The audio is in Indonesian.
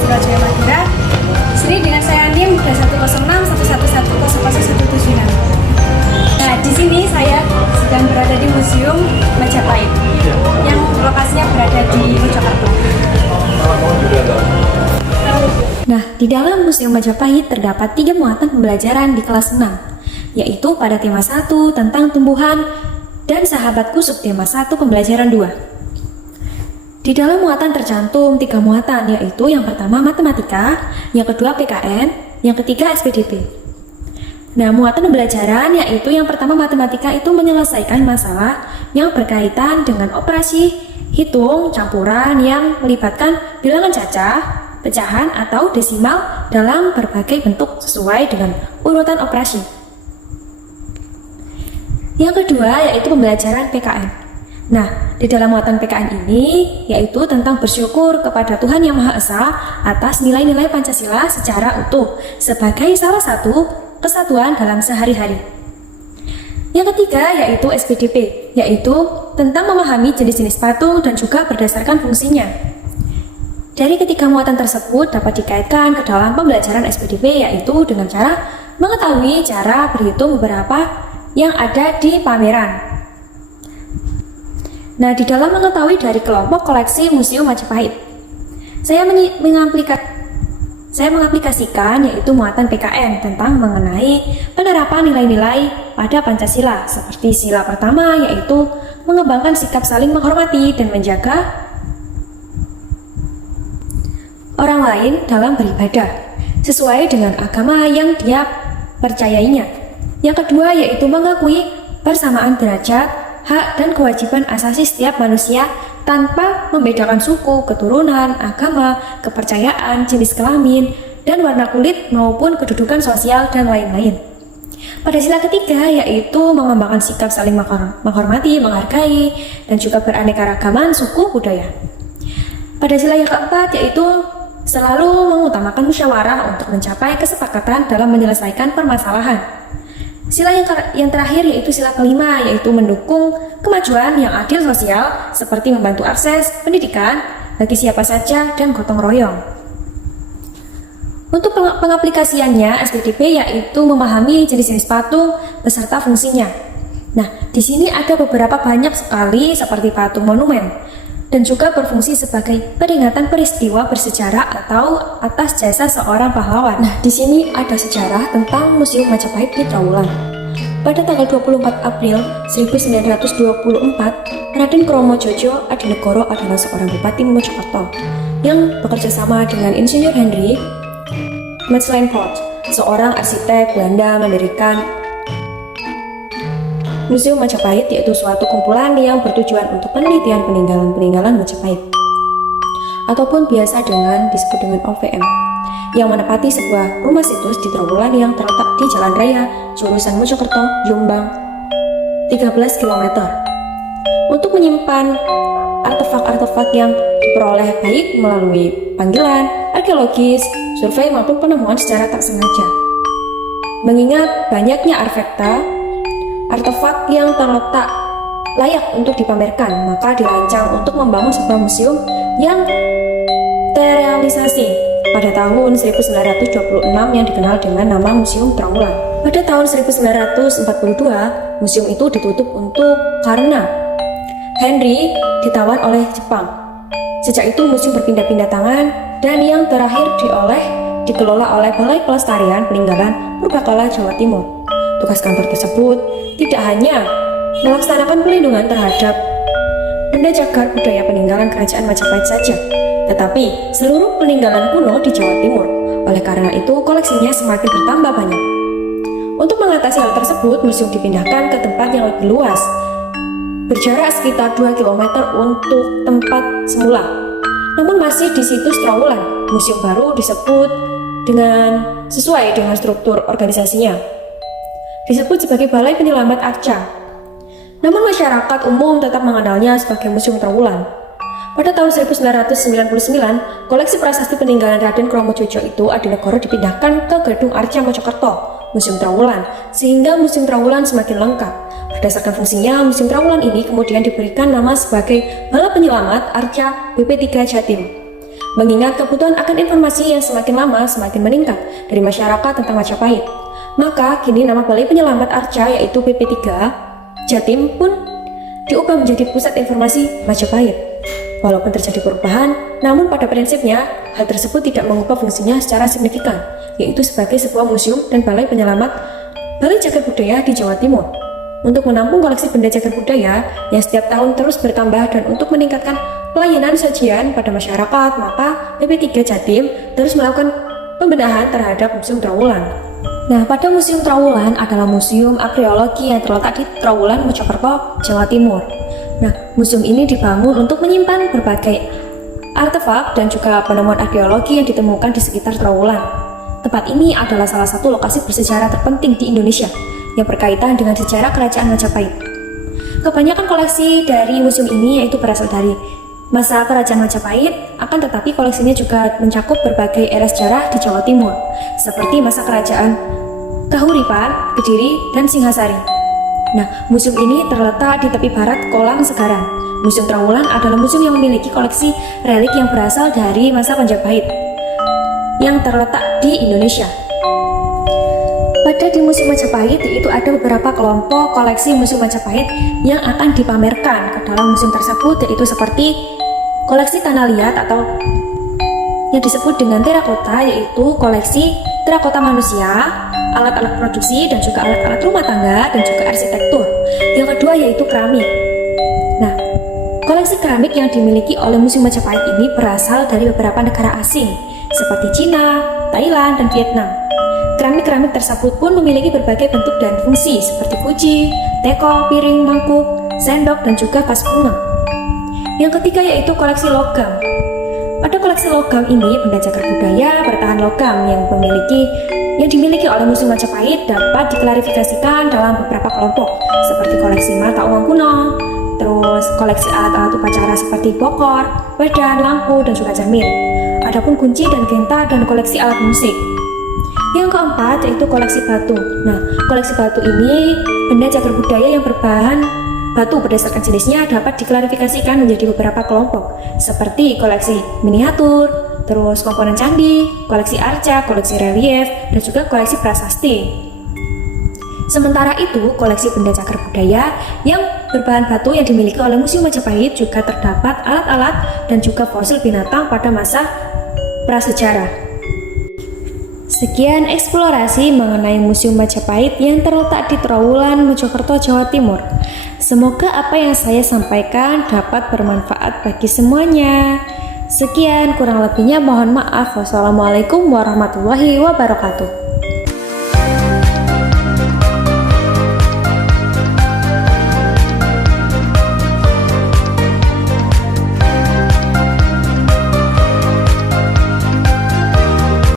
Surajoyo Madura. Sini dengan saya NIM 2106111100176. Nah, di sini saya sedang berada di Museum Majapahit yang lokasinya berada di Mojokerto. Nah, di dalam Museum Majapahit terdapat 3 muatan pembelajaran di kelas 6, yaitu pada tema 1 tentang tumbuhan dan sahabatku subtema 1 pembelajaran 2. Di dalam muatan tercantum 3 muatan, yaitu yang pertama matematika, yang kedua PKN, yang ketiga SPDP. Nah, muatan pembelajaran yaitu yang pertama matematika itu menyelesaikan masalah yang berkaitan dengan operasi hitung campuran yang melibatkan bilangan cacah, pecahan atau desimal dalam berbagai bentuk sesuai dengan urutan operasi. Yang kedua yaitu pembelajaran PKN. Nah, di dalam muatan PKN ini yaitu tentang bersyukur kepada Tuhan Yang Maha Esa atas nilai-nilai Pancasila secara utuh sebagai salah satu kesatuan dalam sehari-hari. Yang ketiga yaitu SPDP, yaitu tentang memahami jenis-jenis patung dan juga berdasarkan fungsinya. Dari ketiga muatan tersebut dapat dikaitkan ke dalam pembelajaran SPDP, yaitu dengan cara mengetahui cara berhitung beberapa yang ada di pameran. Nah, di dalam mengetahui dari kelompok koleksi Museum Majapahit, saya mengaplikasikan yaitu muatan PKN tentang mengenai penerapan nilai-nilai pada Pancasila, seperti sila pertama yaitu mengembangkan sikap saling menghormati dan menjaga orang lain dalam beribadah sesuai dengan agama yang dia percayainya. Yang kedua yaitu mengakui persamaan derajat, hak dan kewajiban asasi setiap manusia tanpa membedakan suku, keturunan, agama, kepercayaan, jenis kelamin, dan warna kulit maupun kedudukan sosial dan lain-lain. Pada sila ketiga yaitu mengembangkan sikap saling menghormati, menghargai, dan juga beraneka-ragaman suku budaya. Pada sila yang keempat yaitu selalu mengutamakan musyawarah untuk mencapai kesepakatan dalam menyelesaikan permasalahan. Sila yang terakhir yaitu sila kelima, yaitu mendukung kemajuan yang adil sosial seperti membantu akses pendidikan bagi siapa saja dan gotong royong. Untuk pengaplikasiannya SPDP yaitu memahami jenis-jenis patung beserta fungsinya. Nah, di sini ada beberapa banyak sekali seperti patung monumen dan juga berfungsi sebagai peringatan peristiwa bersejarah atau atas jasa seorang pahlawan. Nah, di sini ada sejarah tentang Museum Majapahit di Trowulan. Pada tanggal 24 April 1924, Raden Kromo Jojo Adinegoro adalah seorang bupati Mojokerto yang bekerja sama dengan Insinyur Henry Maetslandt, seorang arsitek Belanda, mendirikan Museum Majapahit, yaitu suatu kumpulan yang bertujuan untuk penelitian peninggalan-peninggalan Majapahit ataupun biasa disebut dengan OVM, yang menempati sebuah rumah situs di Trowulan yang terletak di Jalan Raya jurusan Mojokerto, Jombang 13 km untuk menyimpan artefak-artefak yang diperoleh baik melalui panggilan, arkeologis, survei maupun penemuan secara tak sengaja. Mengingat banyaknya artefak yang terletak layak untuk dipamerkan, maka dirancang untuk membangun sebuah museum yang terrealisasi pada tahun 1926 yang dikenal dengan nama Museum Trowulan. Pada tahun 1942, museum itu ditutup karena Henry ditawan oleh Jepang. Sejak itu museum berpindah-pindah tangan dan yang terakhir dikelola oleh Balai Pelestarian Peninggalan Purbakala Jawa Timur. Tugas kantor tersebut tidak hanya melaksanakan pelindungan terhadap benda cagar budaya peninggalan Kerajaan Majapahit saja, tetapi seluruh peninggalan kuno di Jawa Timur. Oleh karena itu, koleksinya semakin bertambah banyak. Untuk mengatasi hal tersebut, museum dipindahkan ke tempat yang lebih luas, berjarak sekitar 2 km untuk tempat semula. Namun masih di situs Trowulan, museum baru disebut sesuai dengan struktur organisasinya, disebut sebagai Balai Penyelamat Arca. Namun masyarakat umum tetap mengenalnya sebagai Museum Trowulan. Pada tahun 1999, koleksi prasasti peninggalan Raden Kromo Jojo itu Adinegoro dipindahkan ke Gedung Arca Mojokerto, Museum Trowulan, sehingga Museum Trowulan semakin lengkap. Berdasarkan fungsinya, Museum Trowulan ini kemudian diberikan nama sebagai Balai Penyelamat Arca BP3 Jatim. Mengingat kebutuhan akan informasi yang semakin lama semakin meningkat dari masyarakat tentang Majapahit, maka kini nama Balai Penyelamat Arca yaitu PP3 Jatim pun diubah menjadi Pusat Informasi Majapahit. Walaupun terjadi perubahan, namun pada prinsipnya hal tersebut tidak mengubah fungsinya secara signifikan, yaitu sebagai sebuah museum dan balai penyelamat Balai Cagar Budaya di Jawa Timur. Untuk menampung koleksi benda cagar budaya yang setiap tahun terus bertambah dan untuk meningkatkan pelayanan sajian pada masyarakat, maka PP3 Jatim terus melakukan pembenahan terhadap Museum Trowulan. Nah, pada Museum Trowulan adalah museum arkeologi yang terletak di Trowulan, Mojokerto, Jawa Timur. Nah, museum ini dibangun untuk menyimpan berbagai artefak dan juga penemuan arkeologi yang ditemukan di sekitar Trowulan. Tempat ini adalah salah satu lokasi bersejarah terpenting di Indonesia yang berkaitan dengan sejarah Kerajaan Majapahit. Kebanyakan koleksi dari museum ini yaitu berasal dari masa Kerajaan Majapahit, akan tetapi koleksinya juga mencakup berbagai era sejarah di Jawa Timur, seperti masa Kerajaan Kahuripan, Kediri, dan Singhasari. Nah, museum ini terletak di tepi barat kolam Segaran. Museum Trowulan adalah museum yang memiliki koleksi relik yang berasal dari masa Majapahit yang terletak di Indonesia. Pada di Museum Majapahit itu ada beberapa kelompok koleksi Museum Majapahit yang akan dipamerkan ke dalam museum tersebut, yaitu seperti koleksi tanah liat atau yang disebut dengan terakota, yaitu koleksi terakota manusia, alat-alat produksi dan juga alat-alat rumah tangga dan juga arsitektur. Yang kedua yaitu keramik. Nah, koleksi keramik yang dimiliki oleh Museum Majapahit ini berasal dari beberapa negara asing seperti Cina, Thailand, dan Vietnam. Keramik-keramik tersebut pun memiliki berbagai bentuk dan fungsi seperti guci, teko, piring, mangkuk, sendok, dan juga vas bunga. Yang ketiga yaitu koleksi logam. Pada koleksi logam ini, benda cagar budaya bertahan logam yang dimiliki oleh Museum Majapahit dapat diklarifikasikan dalam beberapa kelompok seperti koleksi mata uang kuno, terus koleksi alat-alat upacara seperti bokor, wedan, lampu, dan juga cermin. Adapun kunci dan genta dan koleksi alat musik. Yang keempat yaitu koleksi batu. Nah, koleksi batu ini benda cagar budaya yang berbahan batu berdasarkan jenisnya dapat diklarifikasikan menjadi beberapa kelompok seperti koleksi miniatur, terus komponen candi, koleksi arca, koleksi relief, dan juga koleksi prasasti. Sementara itu, koleksi benda cagar budaya yang berbahan batu yang dimiliki oleh Museum Majapahit juga terdapat alat-alat dan juga fosil binatang pada masa prasejarah. Sekian eksplorasi mengenai Museum Majapahit yang terletak di Trowulan, Mojokerto, Jawa Timur. Semoga apa yang saya sampaikan dapat bermanfaat bagi semuanya. Sekian, kurang lebihnya mohon maaf. Wassalamualaikum warahmatullahi wabarakatuh.